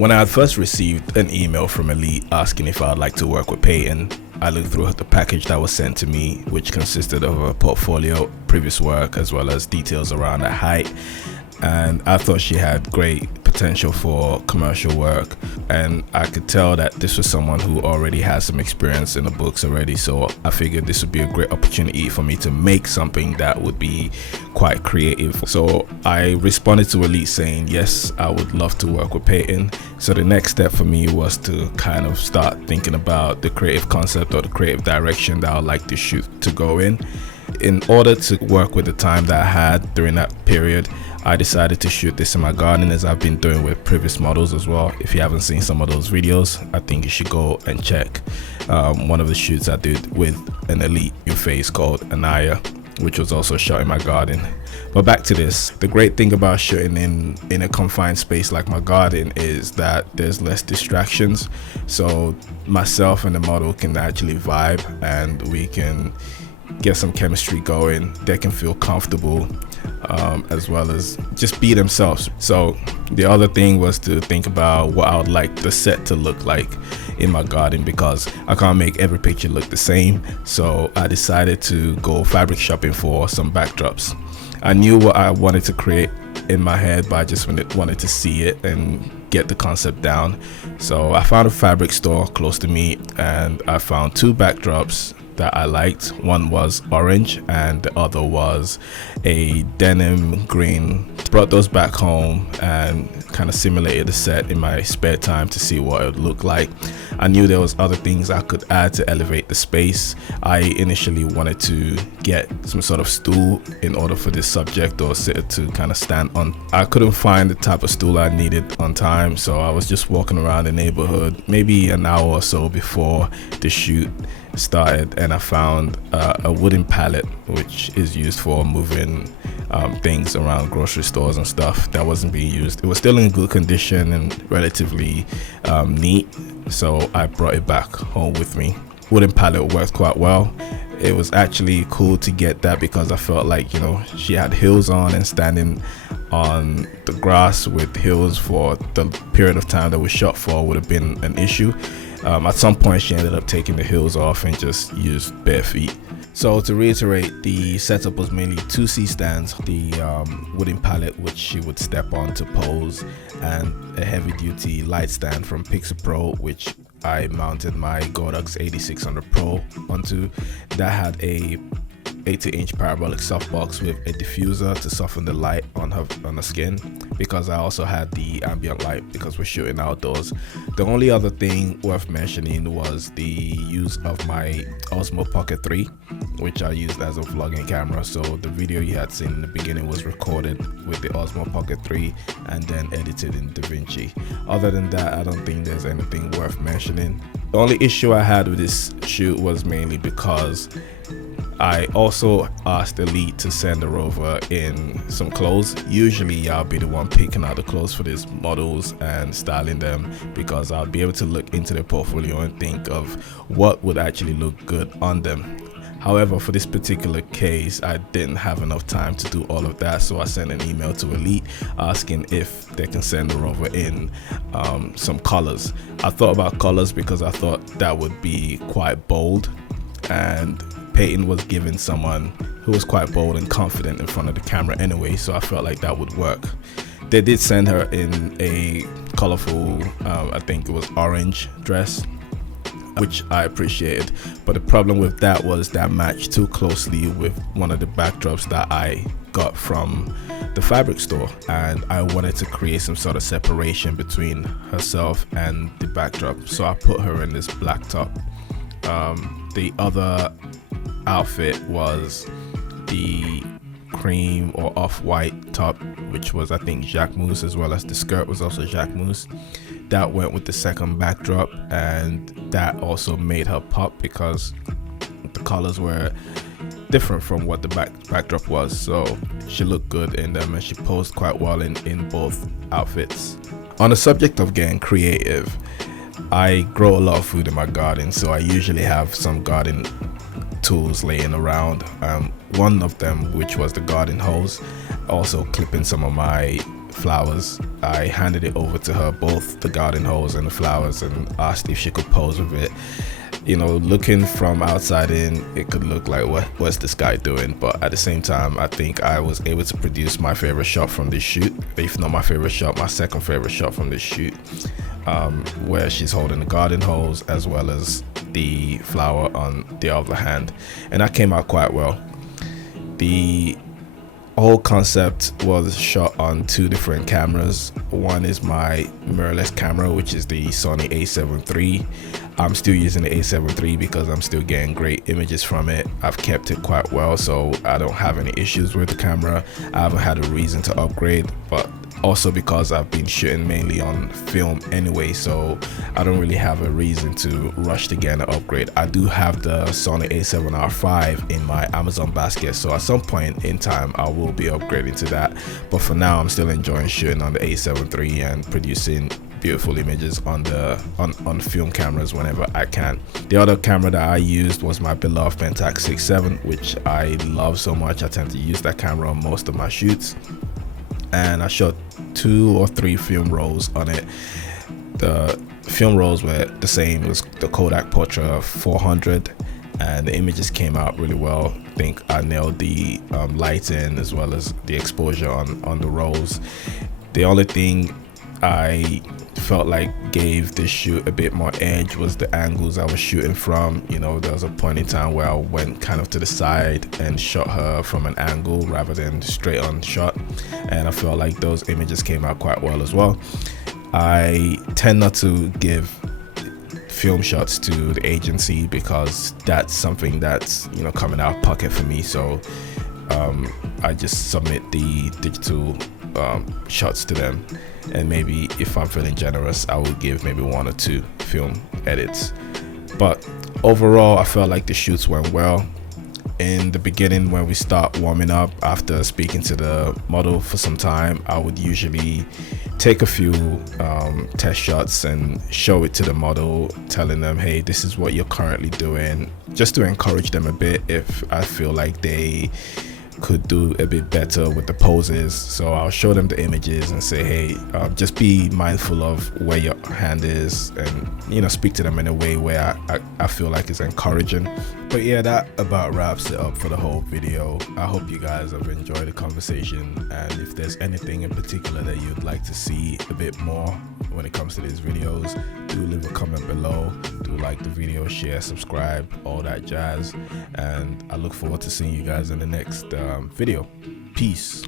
When I had first received an email from Elite asking if I'd like to work with Peyton, I looked through the package that was sent to me, which consisted of a portfolio, previous work, as well as details around her height. And I thought she had great potential for commercial work, and I could tell that this was someone who already has some experience in the books already, so I figured this would be a great opportunity for me to make something that would be quite creative. So I responded to Elite saying yes, I would love to work with Peyton. So the next step for me was to kind of start thinking about the creative concept or the creative direction that I'd like the shoot to go in. In order to work with the time that I had during that period, I decided to shoot this in my garden, as I've been doing with previous models as well. If you haven't seen some of those videos, I think you should go and check one of the shoots I did with an Elite new face called Anaya, which was also shot in my garden. But back to this, the great thing about shooting in a confined space like my garden is that there's less distractions, so myself and the model can actually vibe and we can get some chemistry going. They can feel comfortable, as well as just be themselves. So the other thing was to think about what I would like the set to look like in my garden, because I can't make every picture look the same. So I decided to go fabric shopping for some backdrops. I knew what I wanted to create in my head, but I just wanted to see it and get the concept down. So I found a fabric store close to me, and I found two backdrops that I liked. One was orange and the other was a denim green. Brought those back home and kind of simulated the set in my spare time to see what it would look like. I knew there was other things I could add to elevate the space. I initially wanted to get some sort of stool in order for this subject or sitter to kind of stand on. I couldn't find the type of stool I needed on time, so I was just walking around the neighborhood maybe an hour or so before the shoot started, and I found a wooden pallet, which is used for moving things around grocery stores and stuff, that wasn't being used. It was still in good condition and relatively neat, so I brought it back home with me. Wooden pallet worked quite well. It was actually cool to get that because I felt like, you know, she had heels on, and standing on the grass with heels for the period of time that we shot for would have been an issue. At some point she ended up taking the heels off and just used bare feet. So to reiterate, the setup was mainly two C-stands, the wooden pallet which she would step on to pose, and a heavy duty light stand from Pixel Pro, which I mounted my Godox AD600 Pro onto. That had a 80-inch parabolic softbox with a diffuser to soften the light on her skin, because I also had the ambient light because we're shooting outdoors. The only other thing worth mentioning was the use of my Osmo Pocket 3, which I used as a vlogging camera. So the video you had seen in the beginning was recorded with the Osmo Pocket 3 and then edited in DaVinci. Other than that, I don't think there's anything worth mentioning. The only issue I had with this shoot was mainly because I also asked Elite to send her over in some clothes. Usually I'll be the one picking out the clothes for these models and styling them, because I'll be able to look into their portfolio and think of what would actually look good on them. However, for this particular case, I didn't have enough time to do all of that, so I sent an email to Elite asking if they can send her over in some colors. I thought about colors because I thought that would be quite bold, and Peyton was given someone who was quite bold and confident in front of the camera anyway, so I felt like that would work. They did send her in a colorful, I think it was orange dress, which I appreciated, but the problem with that was that matched too closely with one of the backdrops that I got from the fabric store, and I wanted to create some sort of separation between herself and the backdrop, so I put her in this black top. The other outfit was the cream or off-white top, which was I think Jacquemus, as well as the skirt was also Jacquemus. That went with the second backdrop, and that also made her pop because the colors were different from what the backdrop was, so she looked good in them and she posed quite well in both outfits. On the subject of getting creative, I grow a lot of food in my garden, so I usually have some garden tools laying around. One of them, which was the garden hose, also clipping some of my flowers. I handed it over to her, both the garden hose and the flowers, and asked if she could pose with it. You know, looking from outside in, it could look like what's this guy doing, but at the same time, I think I was able to produce my favorite shot from this shoot, if not my favorite shot, my second favorite shot from this shoot, where she's holding the garden hose as well as the flower on the other hand, and that came out quite well. The whole concept was shot on 2 different cameras. One is my mirrorless camera, which is the Sony A7III. I'm still using the A7 III because I'm still getting great images from it. I've kept it quite well, so I don't have any issues with the camera. I haven't had a reason to upgrade, but also because I've been shooting mainly on film anyway, so I don't really have a reason to rush to get an upgrade. I do have the Sony A7R5 in my Amazon basket, so at some point in time I will be upgrading to that, but for now I'm still enjoying shooting on the A7 III and producing beautiful images on film cameras whenever I can. The other camera that I used was my beloved Pentax 6.7, which I love so much. I tend to use that camera on most of my shoots, and I shot 2 or 3 film rolls on it. The film rolls were the same. It was the Kodak Portra 400, and the images came out really well. I think I nailed the lighting as well as the exposure on the rolls. The only thing I felt like gave this shoot a bit more edge was the angles I was shooting from. You know, there was a point in time where I went kind of to the side and shot her from an angle rather than straight on shot, and I felt like those images came out quite well as well. I tend not to give film shots to the agency because that's something that's, you know, coming out of pocket for me, so I just submit the digital shots to them, and maybe if I'm feeling generous I will give maybe 1 or 2 film edits. But overall I felt like the shoots went well. In the beginning, when we start warming up, after speaking to the model for some time, I would usually take a few test shots and show it to the model, telling them, hey, this is what you're currently doing, just to encourage them a bit if I feel like they could do a bit better with the poses. So I'll show them the images and say, hey, just be mindful of where your hand is, and, you know, speak to them in a way where I feel like it's encouraging. But yeah, that about wraps it up for the whole video. I hope you guys have enjoyed the conversation, and if there's anything in particular that you'd like to see a bit more when it comes to these videos, do leave a comment below. Do like the video, share, subscribe, all that jazz, and I look forward to seeing you guys in the next video. Peace.